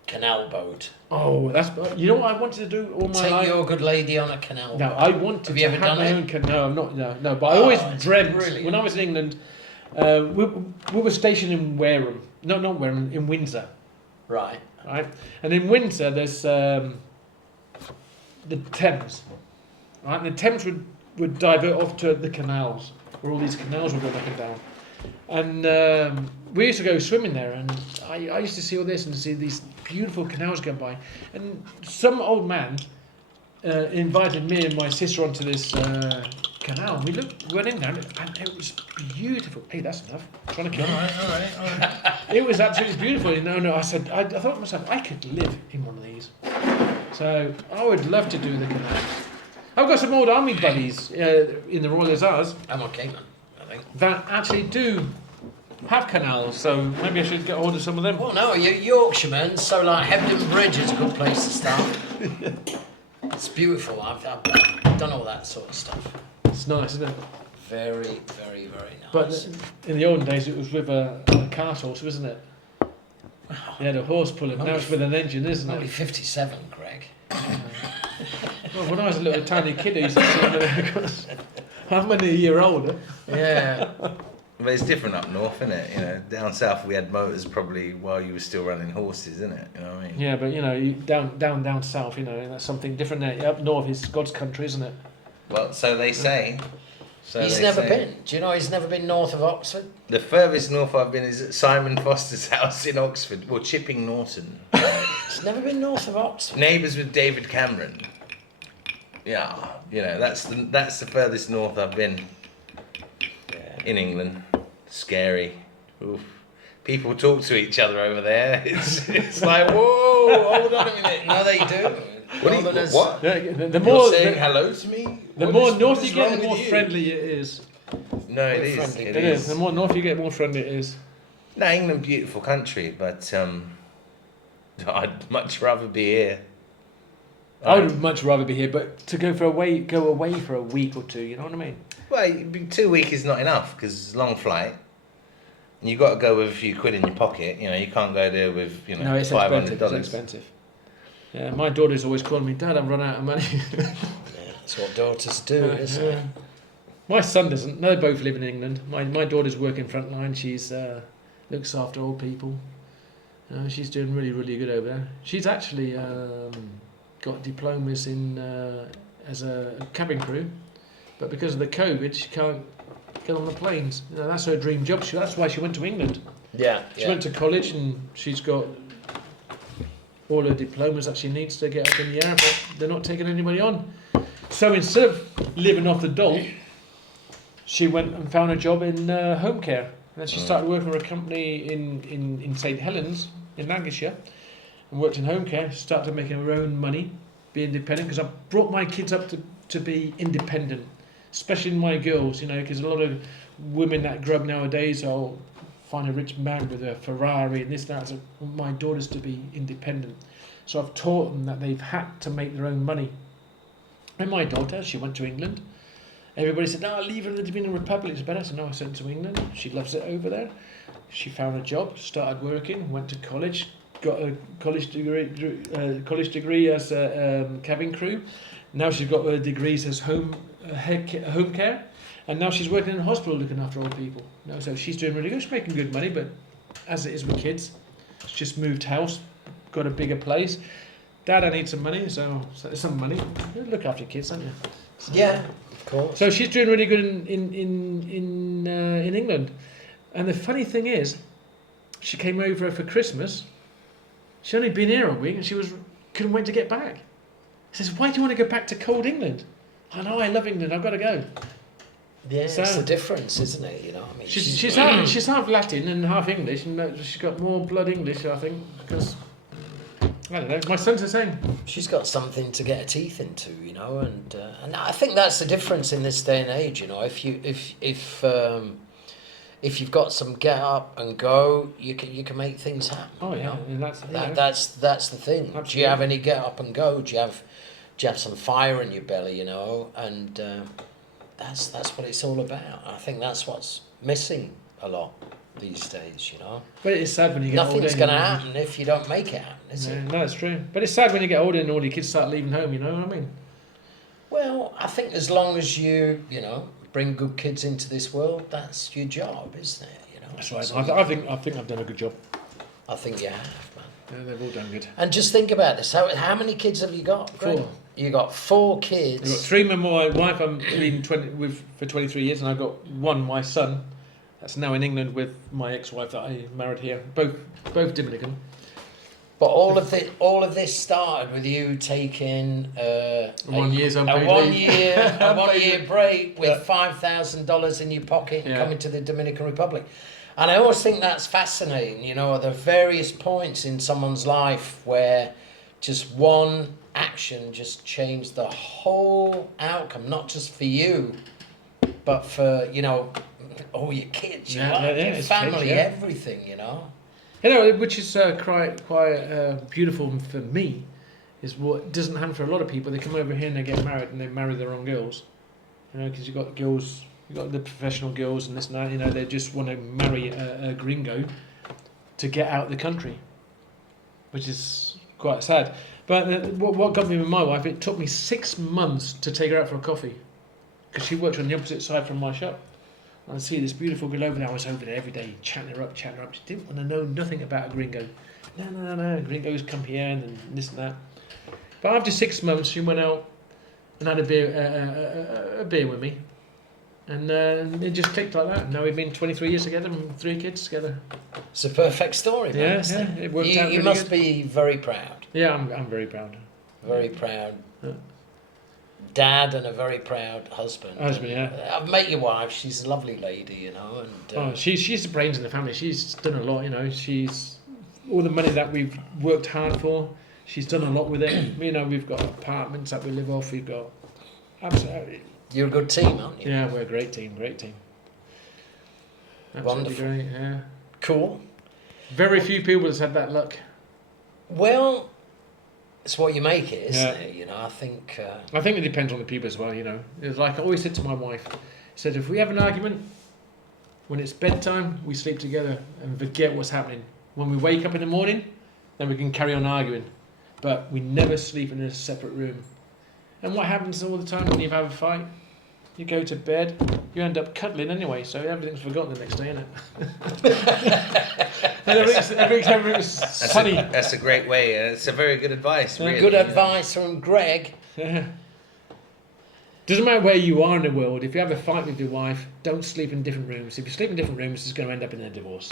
Canal boat. Oh, that's what I wanted to do all my life. Take your good lady on a canal boat. No, I wanted Have you ever done my it? own canal. No, I'm not. No, but I always dreamt brilliant. when I was in England. We were stationed in Wareham. No, not Wareham. In Windsor. Right. And in Windsor, there's the Thames. Right, and the Thames would divert off to the canals, where all these canals would go up and down. And we used to go swimming there, and I used to see all this and see these beautiful canals going by. And some old man invited me and my sister onto this canal. We went in there, and it was beautiful. Hey, that's enough. I'm trying to kill me. all right. It was absolutely beautiful. No, I said, I thought to myself, I could live in one of these. So I would love to do the canal. I've got some old army buddies in the Royal Hussars. I'm okay, man. I think. That actually do have canals, so maybe I should get hold of some of them. Well, no, you're Yorkshireman, so like Hebden Bridge is a good place to start. It's beautiful. I've done all that sort of stuff. It's nice, isn't it? Very, very, very nice. But in the olden days, it was with a cart horse, wasn't it? You had a horse pulling. Now it's with an engine, isn't only it? 57, Greg. Well, when I was a little tiny kid, I used to see I'm only a year older. Yeah. But it's different up north, isn't it? Down south we had motors probably while you were still running horses, isn't it? You know what I mean? Yeah, but down south, that's something different there. Up north is God's country, isn't it? Well, so they say. So He's they never say. been. Do you know he's never been north of Oxford? The furthest north I've been is at Simon Foster's house in Oxford, or Chipping Norton. He's never been north of Oxford. Neighbours with David Cameron. Yeah, you know, that's the furthest north I've been in England. Scary. Oof. People talk to each other over there. It's like, whoa, hold on a minute. No, they do. What? The You're more saying hello to me? the What more is- north what you is get, wrong the more with you? friendly it is. No, it We're is. friendly. It is. The more north you get, the more friendly it is. No, England, beautiful country, but I'd much rather be here. I would much rather be here, but to go away for a week or two. You know what I mean? Well, 2 weeks is not enough because it's a long flight. And you've got to go with a few quid in your pocket. You know, you can't go there with, you know, No, it's $500. expensive. It's expensive. Yeah, my daughter's always calling me, Dad, I've run out of money. Yeah, that's what daughters do, isn't it? My son doesn't. They both live in England. My daughter's working frontline. She's looks after old people. She's doing really, really good over there. She's actually got diplomas in as a cabin crew, but because of the COVID, she can't get on the planes. You know, that's her dream job. That's why she went to England. Yeah. She went to college and she's got all her diplomas that she needs to get up in the air, but they're not taking anybody on. So instead of living off the dole, she went and found a job in home care. And then she started working for a company in St Helens in Lancashire and worked in home care. She started making her own money, be independent, because I brought my kids up to be independent, especially my girls, you know, because a lot of women that grow up nowadays will find a rich man with a Ferrari and this, that. So my daughters to be independent. So I've taught them that they've had to make their own money. And my daughter, she went to England. Everybody said, no, leave her in the Dominican Republic, it's better. So no, I sent her to England. She loves it over there. She found a job, started working, went to college, got a college degree as a cabin crew. Now she's got her degrees as home care. And now she's working in a hospital looking after old people. No, so she's doing really good. She's making good money, but as it is with kids, she's just moved house, got a bigger place. Dad, I need some money, so some money. You look after your kids, don't you? So, Yeah, of course. so she's doing really good in England. And the funny thing is, she came over for Christmas. She'd only been here a week, and she couldn't wait to get back. She says, "Why do you want to go back to cold England?" I know, I love England. I've got to go. Yeah, So- it's the difference, isn't it? You know, I mean, She's half Latin and half English, and she's got more blood English, I think, because I don't know. My son's the same. she's got something to get her teeth into, you know, and I think that's the difference in this day and age. You know, if you've got some get up and go, you can make things happen. Oh you yeah, know? and that's That's the thing. Do you Absolutely. have any get up and go? Do you have some fire in your belly? You know, and that's what it's all about. I think that's what's missing a lot these days. You know, But it's sad when you get older. nothing's and going to you- happen if you don't make it happen, is Yeah, it? no, it's true. But it's sad when you get older and all your kids start leaving home. You know what I mean? Well, I think as long as you bring good kids into this world, that's your job, isn't it? You know. That's right. So I think I've done a good job. I think you have, man. Yeah, they've all done good. And just think about this. How many kids have you got? Greg? 4. You got 4 I've kids. got 3 with my wife. I'm been for 23 years, and I've got 1, my son, that's now in England with my ex-wife that I married here. Both Dominican. But all of this started with you taking 1 year's a unpaid 1 leave. year a 1 year break with Yeah. $5,000 in your pocket and Yeah. coming to the Dominican Republic. And I always think that's fascinating. You know, there are various points in someone's life where just one action just changed the whole outcome, not just for you, but for all your kids, your Yeah, life, yeah, your it's family, changed, yeah. everything. You know. You know, which is quite beautiful for me, is what doesn't happen for a lot of people. They come over here and they get married and they marry their own girls. You know, because you've got girls, you've got the professional girls and this and that. You know, they just want to marry a gringo to get out of the country, which is quite sad. But what got me with my wife, it took me 6 months to take her out for a coffee, because she worked on the opposite side from my shop. I see this beautiful girl over there. I was over there every day, chatting her up. She didn't want to know nothing about a gringo. No. Gringos come here and this and that. But after 6 months, she went out and had a beer with me. And it just clicked like that. Now we've been 23 years together and 3 kids together. It's a perfect story, man. Yeah, it worked out You really must good. be very proud. Yeah, I'm very proud. Very proud. Yeah. Dad and a very proud husband. Husband, yeah. I've met your wife. She's a lovely lady, you know. And Oh, she's the brains in the family. She's done a lot, you know. She's all the money that we've worked hard for. She's done a lot with it. You know, we've got apartments that we live off. We've got absolutely. you're a good team, aren't you? Yeah, we're a great team. Absolutely Wonderful. great. Yeah. Cool. Very few people has had that luck. Well, it's what you make it, isn't Yeah. it? You know, I think. I think it depends on the people as well, you know. It's like I always said to my wife, I said, if we have an argument, when it's bedtime, we sleep together and forget what's happening. When we wake up in the morning, then we can carry on arguing. But we never sleep in a separate room. And what happens all the time when you have a fight? You go to bed, you end up cuddling anyway, so everything's forgotten the next day, isn't it? And everything's funny. That's a great way. It's a very good advice. Really, good advice from Greg. Doesn't matter where you are in the world, if you have a fight with your wife, don't sleep in different rooms. If you sleep in different rooms, it's going to end up in a divorce.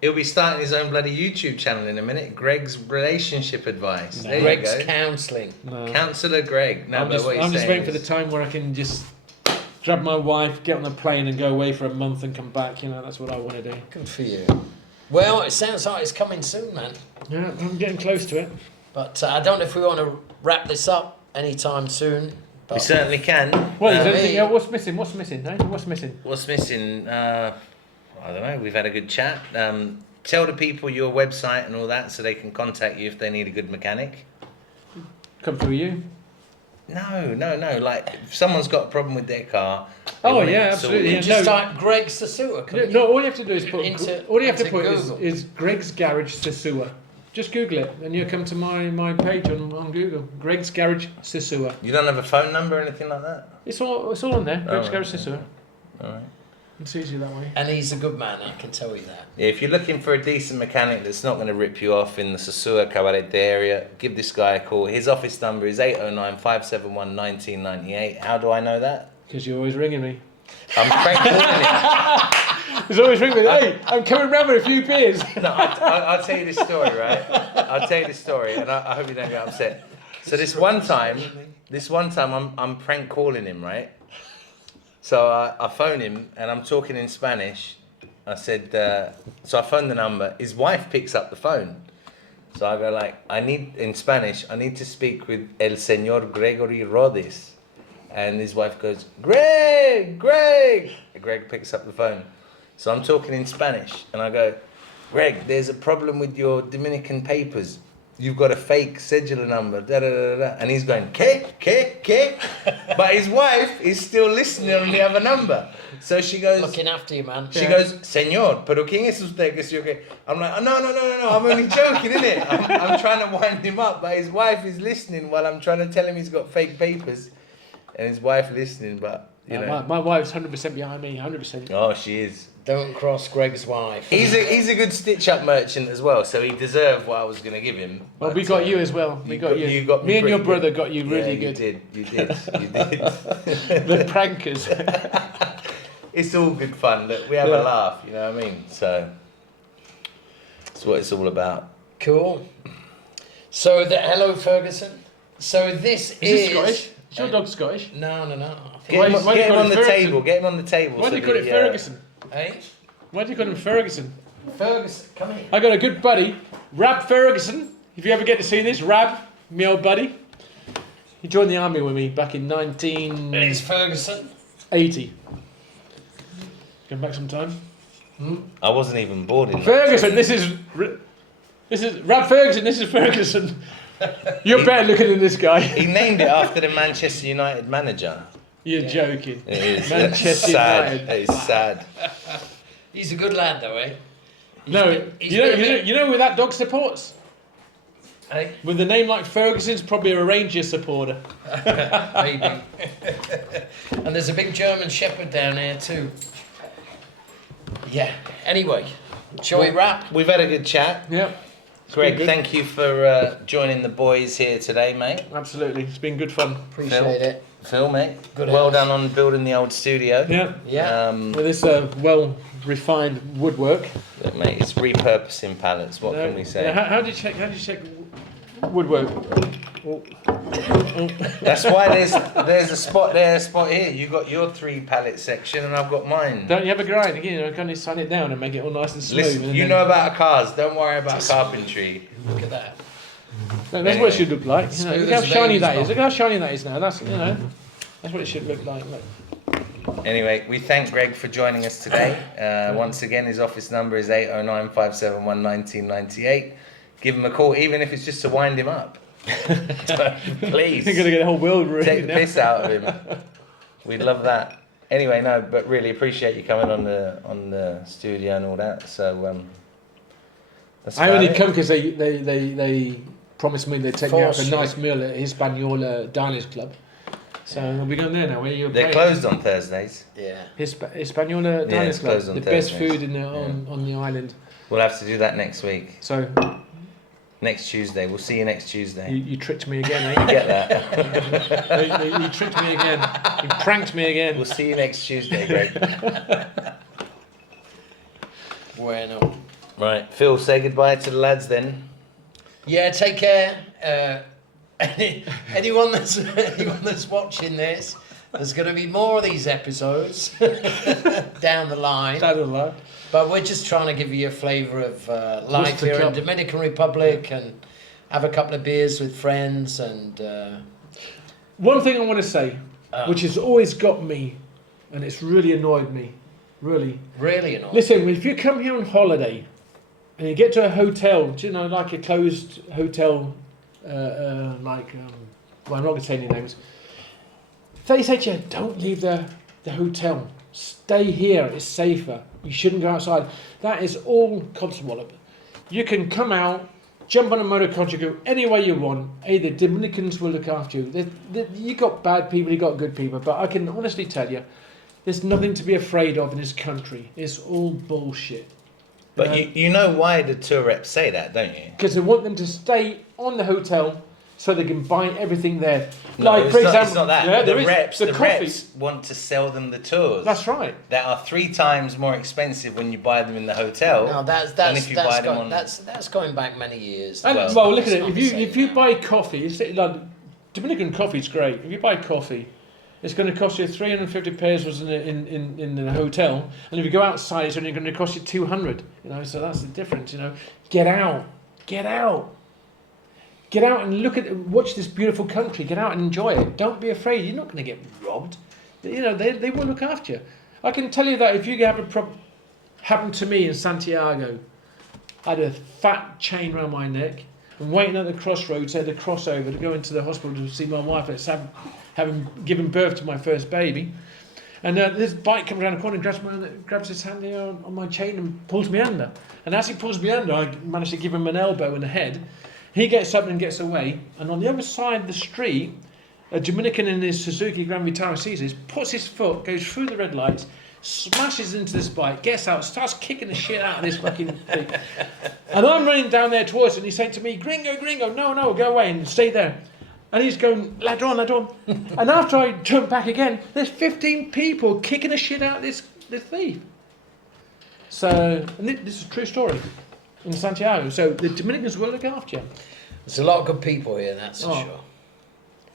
He'll be starting his own bloody YouTube channel in a minute. Greg's relationship advice. No. There Greg's you go. counselling. No. Counsellor Greg. No, I'm but just, what he's I'm just saying waiting for the is- time where I can just grab my wife, get on the plane and go away for a month and come back. You know, that's what I want to do. Good for you. Well, it sounds like it's coming soon, man. Yeah, I'm getting close to it. But I don't know if we want to wrap this up anytime soon. But We certainly can. Well, is me- anything else? What's missing? What's missing? Hey? What's missing? What's missing? I don't know. We've had a good chat. Tell the people your website and all that so they can contact you if they need a good mechanic. Come through you. No. Like, if someone's got a problem with their car. they Oh, want it yeah, sorted. absolutely. Yeah. just No. type Greg Sasua. No, all you have to do is put. All you have to into put Google. is Greg's Garage Sasua. Just Google it, and you'll come to my page on Google. Greg's Garage Sasua. You don't have a phone number or anything like that? It's all on there. Greg's Oh, Garage okay. Sasua. All right. It's easier that way. And he's a good man, I can tell you that. Yeah, if you're looking for a decent mechanic that's not going to rip you off in the Sasua Cabarete area, give this guy a call. His office number is 809-571-1998. How do I know that? Because you're always ringing me. I'm prank calling him. He's always ringing me. Hey, I'm coming round with a few beers. No, I'll tell you this story, right? I'll tell you this story, and I hope you don't get upset. So this one time, I'm prank calling him, right? So I phone him, and I'm talking in Spanish. I said, so I phone the number. His wife picks up the phone. So I go like, in Spanish, I need to speak with El Señor Gregory Roddis. And his wife goes, Greg! And Greg picks up the phone. So I'm talking in Spanish, and I go, Greg, there's a problem with your Dominican papers. You've got a fake cedula number, da da da da. And he's going, ¿Qué? But his wife is still listening on the other number. So she goes, Looking after you, man. she goes, Señor, pero ¿quién es usted? Que sí, okay. I'm like, no, I'm only joking, innit? I'm trying to wind him up, but his wife is listening while I'm trying to tell him he's got fake papers. And his wife listening, but, you know. My wife's 100% behind me, 100%. Oh, she is. Don't cross Greg's wife. He's a good stitch-up merchant as well, so he deserved what I was going to give him. Well, But, we got you as well. We got you. You got me and your pretty brother good. got you really Yeah, good. You did. The prankers. It's all good fun. Look, we have Yeah. a laugh, you know what I mean? So, that's what it's all about. Cool. So, hello, Ferguson. So, this Is this Scottish? Is your dog Scottish? No. I think Get him, why do you get him call on it the Ferguson? table. Get him on the table. Why do you call it the, Ferguson? Hey, Why do you call him Ferguson? Ferguson, come here. I got a good buddy, Rab Ferguson. If you ever get to see this, Rab, my old buddy. He joined the army with me back in 1980. It's Ferguson. Going back some time. I wasn't even born in Ferguson, this is Rab Ferguson. This is Ferguson. You're better looking than this guy. He named it after the Manchester United manager. You're joking. It is. Manchester sad. United. It is sad. He's a good lad, though, eh? He's you been- know who that dog supports? Hey, With a name like Ferguson's probably a Rangers supporter. maybe. And there's a big German Shepherd down here too. Yeah. Anyway, shall we wrap? We've had a good chat. Yeah. Greg, thank you for joining the boys here today, mate. Absolutely, it's been good fun. Appreciate it. Phil, mate. Good well house. done on building the old studio. Yeah. Yeah. With this well refined woodwork. Look, mate, it's repurposing pallets. What can we say? Yeah, how do you check woodwork? Oh. That's why there's a spot there, a spot here. You got your 3 pallet section, and I've got mine. Don't you have a grind again? Can you sign it down and make it all nice and smooth? Listen, you know about cars. Don't worry about carpentry. Look at that. No, that's what it should look like. You know, Smooth look how as shiny baby's that is. bum. Look how shiny that is now. That's that's what it should look like. Look. Anyway, we thank Greg for joining us today. Once again, his office number is 809 571 1998. Give him a call, even if it's just to wind him up. Please. You're gonna get the whole world ruined. Take the piss out of him. We'd love that. Anyway, no, but really appreciate you coming on the studio and all that. So that's I about only it. come because they promised me they'd take me out for a Force nice meal at Hispaniola Diners Club. So we'll be going there now. Where you? They're closed on Thursdays. Yeah. Hispaniola Yeah, Diners it's Club. closed on The best Thursdays. food on the island. We'll have to do that next week. So Next Tuesday. We'll see you next Tuesday. you tricked me again, eh? You get that? You tricked me again. You pranked me again. We'll see you next Tuesday, Greg. Bueno. Right, Phil, say goodbye to the lads then. Yeah, take care. Anyone that's watching this, there's going to be more of these episodes down the line. But we're just trying to give you a flavour of life here in Dominican Republic and have a couple of beers with friends. And one thing I want to say, which has always got me, and it's really annoyed me, really. Really annoying. Listen, if you come here on holiday and you get to a hotel, do you know, like a closed hotel, well, I'm not going to say any names. They say to you, don't leave the hotel. Stay here, it's safer. You shouldn't go outside. That is all codswallop. You can come out, jump on a motor coach, go anywhere you want. Hey, the Dominicans will look after you. You got bad people, you got good people, but I can honestly tell you, there's nothing to be afraid of in this country. It's all bullshit. But you know why the tour reps say that, don't you? Because they want them to stay on the hotel so they can buy everything there. No, like, it's for not, example, it's not that. yeah, the there is reps, the the coffee. reps want to sell them the tours. That's right. That are 3 times more expensive when you buy them in the hotel. No, than if you buy them on. that's going back many years. And, Well, well, look at it's it. not If the you same if you now. buy coffee, it's like Dominican coffee is great. If you buy coffee, it's going to cost you 350 pesos in the hotel, and if you go outside, it's only going to cost you 200. You know, so that's the difference. You know, get out, and watch this beautiful country. Get out and enjoy it. Don't be afraid. You're not going to get robbed. You know, they will look after you. I can tell you that if you have a problem, happened to me in Santiago, I had a fat chain around my neck. I'm waiting at the crossroads, had a crossover to go into the hospital to see my wife that's having given birth to my first baby. And this bike comes around the corner and grabs his hand there on my chain and pulls me under. And as he pulls me under, I manage to give him an elbow in the head. He gets up and gets away. And on the other side of the street, a Dominican in his Suzuki Grand Vitara sees this, puts his foot, goes through the red lights, smashes into this bike, gets out, starts kicking the shit out of this fucking thing. And I'm running down there towards him, and he's saying to me, Gringo, no, go away and stay there. And he's going, ladron. And after I turn back again, there's 15 people kicking the shit out of this thief. So, and this is a true story in Santiago. So the Dominicans will look after you. There's a lot of good people here, that's for Oh. sure.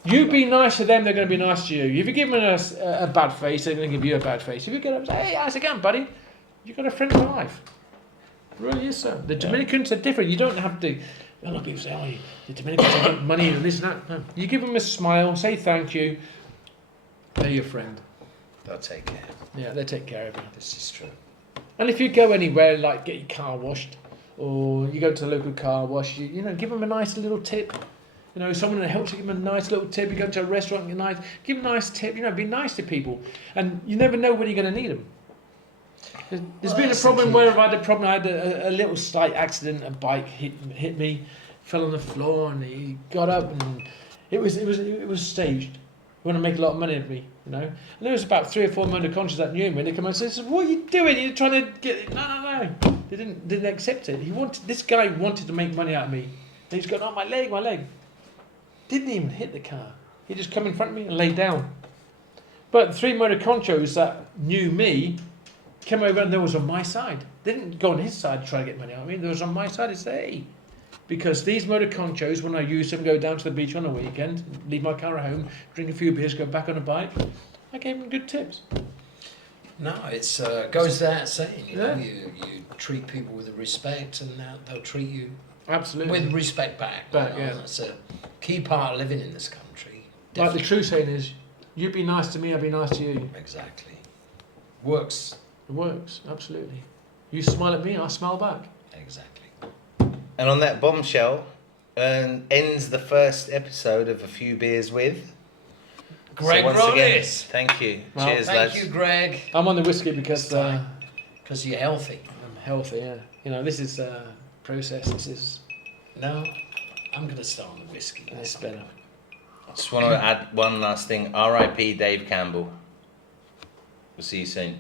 You be nice to them, they're going to be nice to you. If you give them a bad face, they're going to give you a bad face. If you get up and say, hey, how's it going, buddy? You've got a friend for life. It really is so. The Dominicans are different. You don't have to... A lot of people say, oh, the Dominicans have got money and this and that. No. You give them a smile, say thank you. They're your friend. They'll take care. Yeah, they take care of you. This is true. And if you go anywhere, like get your car washed, or you go to the local car wash, you know, give them a nice little tip. You know, someone that helps you, give them a nice little tip. You go to a restaurant, give them a nice tip. You know, be nice to people. And you never know when you're going to need them. There's been a problem where I've had a problem. I had a little slight accident. A bike hit me, fell on the floor, and he got up, and it was staged. They want to make a lot of money of me, you know. And there was about 3 or 4 motor conscious that knew me, and they come and say, "What are you doing? You're trying to get..." No. They didn't accept it. This guy wanted to make money out of me. And he's going, oh, my leg. Didn't even hit the car. He just come in front of me and laid down. But the 3 motor conchos that knew me came over and they was on my side. They didn't go on his side to try to get money out of me. They was on my side and say, hey. Because these motor conchos, when I use them, go down to the beach on a weekend, leave my car at home, drink a few beers, go back on a bike, I gave them good tips. No, it's goes without saying. You know, Yeah. you treat people with respect, and they'll treat you Absolutely. with respect back. Back, you know, yeah. That's a key part of living in this country. Like the true saying is, you be nice to me, I'll be nice to you. Exactly. Works. It works, absolutely. You smile at me, I smile back. Exactly. And on that bombshell, ends the first episode of A Few Beers With. Greg once again, Roddis. thank you. Well, Cheers, Thank lads. you, Greg. I'm on the whiskey because Because you're healthy. I'm healthy, yeah. You know, this is process, this is No, I'm going to start on the whiskey. it's better. Just want to add one last thing. R.I.P. Dave Campbell. We'll see you soon.